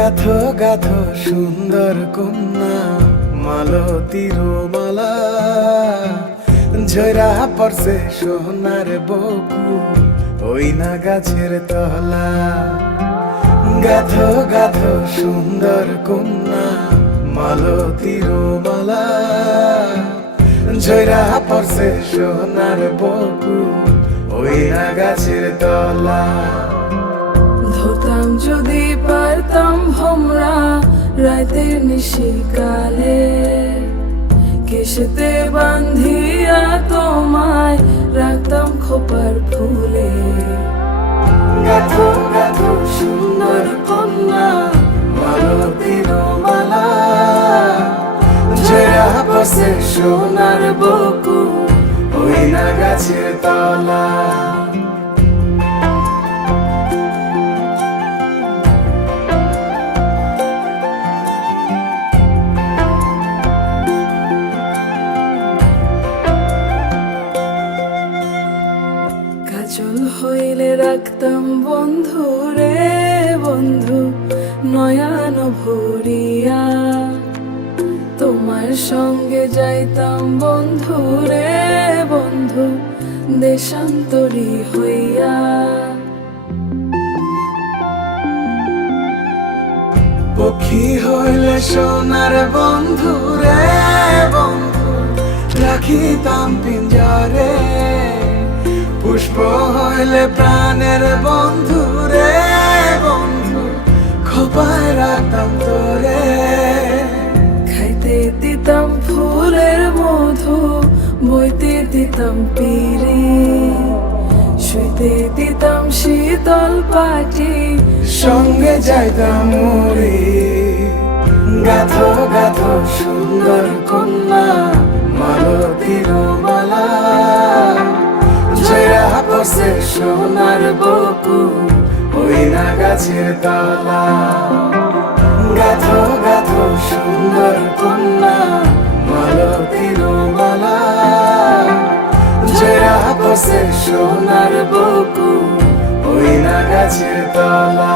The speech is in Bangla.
গাথো গাথো সুন্দর কন্যা মালতীর মালা, ঝরা পড়ছে সোনার বকুল ওই না গাছের তলা। গাথো গাথো সুন্দর কন্যা মালতীর মালা, ঝরা পড়ছে সোনার বকুল ওই না গাছের তলা। ধরতাম যদি পারতাম ভোমরা রাতের নিশিকালে, কেশেতে বান্ধিয়া তোমায় রাখতাম খোপার ফুলে। গাথো গাথো সুন্দর কন্যা মালতীর মালা, ঝরা পড়ছে সোনার বকুল ওই না গাছের তলা। কাজল হইলে রাখতাম বন্ধু রে বন্ধু নয়ন ভরিয়া, তোমার সঙ্গে যাইতাম বন্ধু রে বন্ধু দেশান্তরী হইয়া। পক্ষী হইলে সোনার বন্ধু রে বন্ধু রাখিতাম পিঞ্জরে, পুষ্প হইলে প্রাণের বন্ধু রে বন্ধু খোপায় রাখতাম তোরে। খাইতে দিতাম ফুলের মধু, বইতে দিতাম পিরি, শুইতে দিতাম শীতল পাটি, সঙ্গে যাইতাম মরি। গাথো গাথো সুন্দর কন্যা মালতীর মালা, ঝরা পড়ছে সোনার বকুল ওই না গাছের তলা। গাথো গাথো সুন্দর কন্যা মালতীর মালা, ঝরা পড়ছে সোনার বকুল ওই না গাছের তলা।